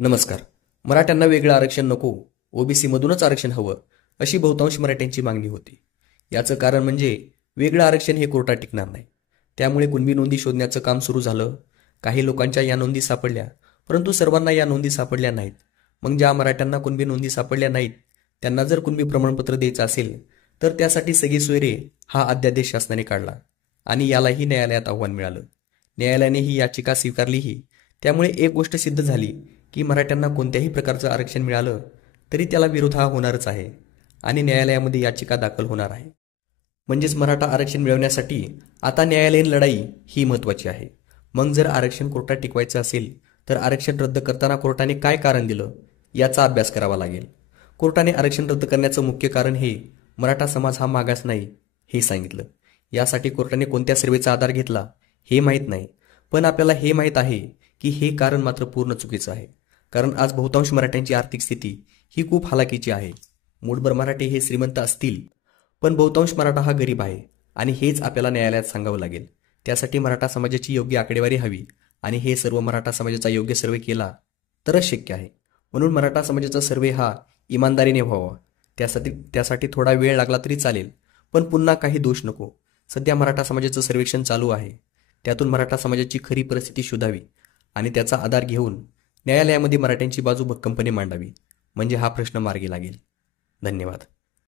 नमस्कार. मराठ्यांना वेगळं आरक्षण नको, ओबीसी मधूनच आरक्षण हवं, अशी बहुतांश मराठ्यांची मागणी होती. याचं कारण म्हणजे वेगळं आरक्षण हे कोर्टात टिकणार नाही. त्यामुळे कुणबी नोंदी शोधण्याचं काम सुरू झालं. काही लोकांच्या या नोंदी सापडल्या, परंतु सर्वांना या नोंदी सापडल्या नाहीत. मग ज्या मराठ्यांना कुणबी नोंदी सापडल्या नाहीत, त्यांना जर कुणबी प्रमाणपत्र द्यायचं असेल, तर त्यासाठी सगळी सोयरे हा अध्यादेश शासनाने काढला आणि यालाही न्यायालयात आव्हान मिळालं. न्यायालयाने ही याचिका स्वीकारलीही. त्यामुळे एक गोष्ट सिद्ध झाली की मराठ्यांना कोणत्याही प्रकारचं आरक्षण मिळालं तरी त्याला विरोध हा होणारच आहे आणि न्यायालयामध्ये याचिका दाखल होणार आहे. म्हणजेच मराठा आरक्षण मिळवण्यासाठी आता न्यायालयीन लढाई ही महत्त्वाची आहे. मग जर आरक्षण कोर्टात टिकवायचं असेल तर आरक्षण रद्द करताना कोर्टाने काय कारण दिलं याचा अभ्यास करावा लागेल. कोर्टाने आरक्षण रद्द करण्याचं मुख्य कारण हे मराठा समाज हा मागास नाही हे सांगितलं. यासाठी कोर्टाने कोणत्या सर्वेचा आधार घेतला हे माहीत नाही, पण आपल्याला हे माहीत आहे की हे कारण मात्र पूर्ण चुकीचं आहे. कारण आज बहुतांश मराठ्यांची आर्थिक स्थिती ही खूप हालाकीची आहे. मूठभर मराठे हे श्रीमंत असतील, पण बहुतांश मराठा हा गरीब आहे आणि हेच आपल्याला न्यायालयात सांगावं लागेल. त्यासाठी मराठा समाजाची योग्य आकडेवारी हवी आणि हे सर्व मराठा समाजाचा योग्य सर्वे केला तरच शक्य आहे. म्हणून मराठा समाजाचा सर्वे हा इमानदारीने व्हावा. त्यासाठी थोडा वेळ लागला तरी चालेल, पण पुन्हा काही दोष नको. सध्या मराठा समाजाचं सर्वेक्षण चालू आहे. त्यातून मराठा समाजाची खरी परिस्थिती शोधावी आणि त्याचा आधार घेऊन न्यायालयामध्ये मराठ्यांची बाजू भक्कमपणे मांडावी, म्हणजे हा प्रश्न मार्गी लागेल. धन्यवाद.